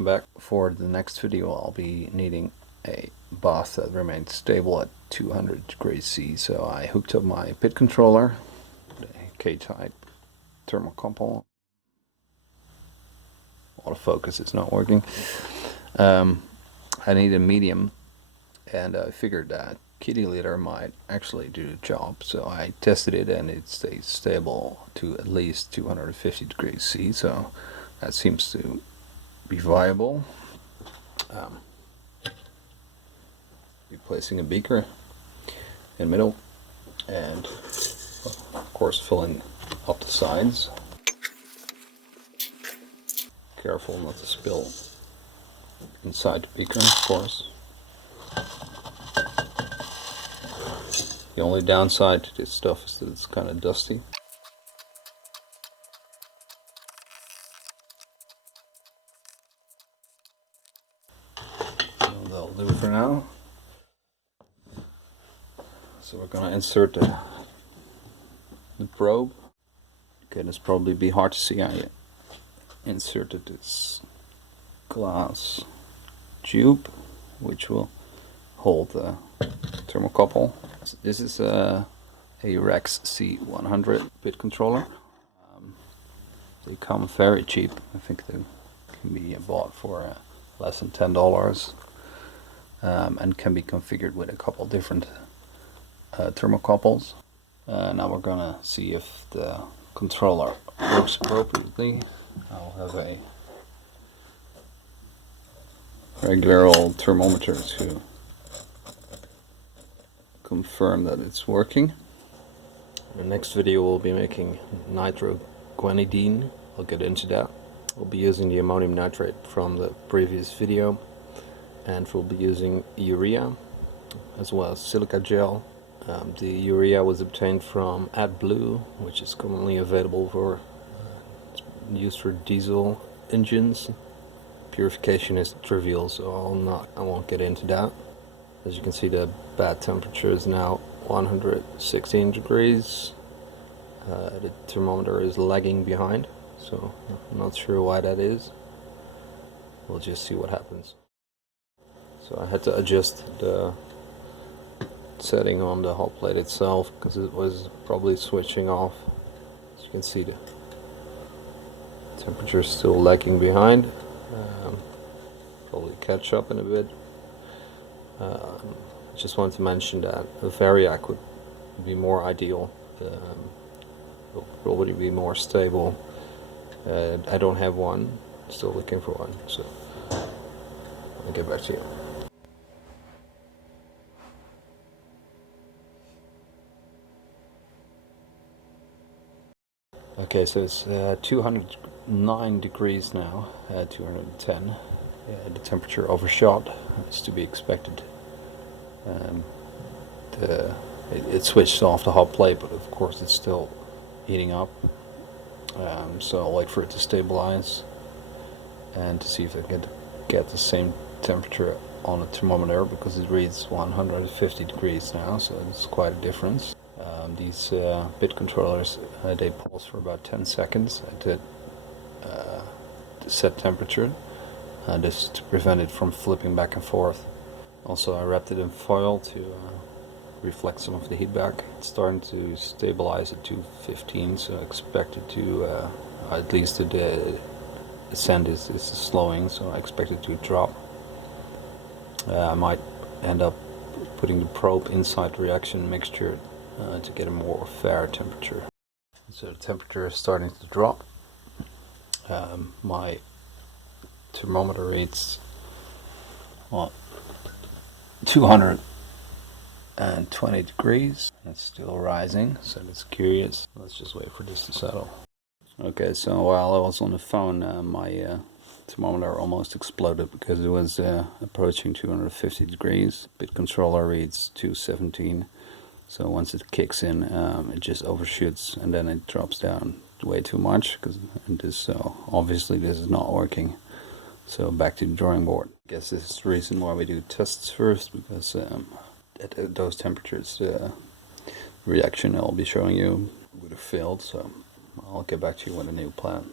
welcome back. For the next video I'll be needing a bath that remains stable at 200 degrees C. So I hooked up my PID controller, the K-type thermocouple. Autofocus is not working. I need a medium, and I figured that kitty litter might actually do the job. So I tested it and it stays stable to at least 250 degrees C. So that seems to be viable. Be placing a beaker in the middle and of course filling up the sides. Careful not to spill inside the beaker, of course. The only downside to this stuff is that it's kind of dusty. So that'll do it for now. So we're gonna insert the probe. Okay, this probably be hard to see. I inserted this glass tube which will hold the thermocouple. This is a Rex C100 PID controller. They come very cheap. I think they can be bought for less than $10, and can be configured with a couple different thermocouples. Now we're gonna see if the controller works appropriately. I'll have a regular old thermometer to confirm that it's working. In the next video we'll be making nitroguanidine. I'll get into that. We'll be using the ammonium nitrate from the previous video, and we'll be using urea as well as silica gel. The urea was obtained from AdBlue, which is commonly available for used for diesel engines. Purification is trivial, so I won't get into that. As you can see, the bad temperature is now 116 degrees. The thermometer is lagging behind, so I'm not sure why that is. We'll just see what happens. So I had to adjust the setting on the hot plate itself because it was probably switching off. As you can see, the temperature is still lagging behind. Probably catch up in a bit. Just wanted to mention that a variac would be more ideal. Will probably be more stable. I don't have one. Still looking for one. So I'll get back to you. Okay, so it's 209 degrees now, 210. The temperature overshot. It's to be expected. It switched off the hot plate, but of course it's still heating up. So I'll wait for it to stabilize and to see if I can get the same temperature on the thermometer, because it reads 150 degrees now, so it's quite a difference. These PID controllers, they pulse for about 10 seconds at the set temperature. This to prevent it from flipping back and forth. Also, I wrapped it in foil to reflect some of the heat back. It's starting to stabilize at 215, so I expect it to, at least the ascent is slowing, so I expect it to drop. I might end up putting the probe inside the reaction mixture to get a more fair temperature. So the temperature is starting to drop. My thermometer reads 220 degrees. It's still rising, so that's curious. Let's just wait for this to settle. Okay, so while I was on the phone, my thermometer almost exploded because it was approaching 250 degrees. PID controller reads 217. So once it kicks in, it just overshoots and then it drops down way too much. Obviously this is not working. So back to the drawing board. I guess this is the reason why we do tests first, because at those temperatures the reaction I'll be showing you would have failed. So I'll get back to you with a new plan.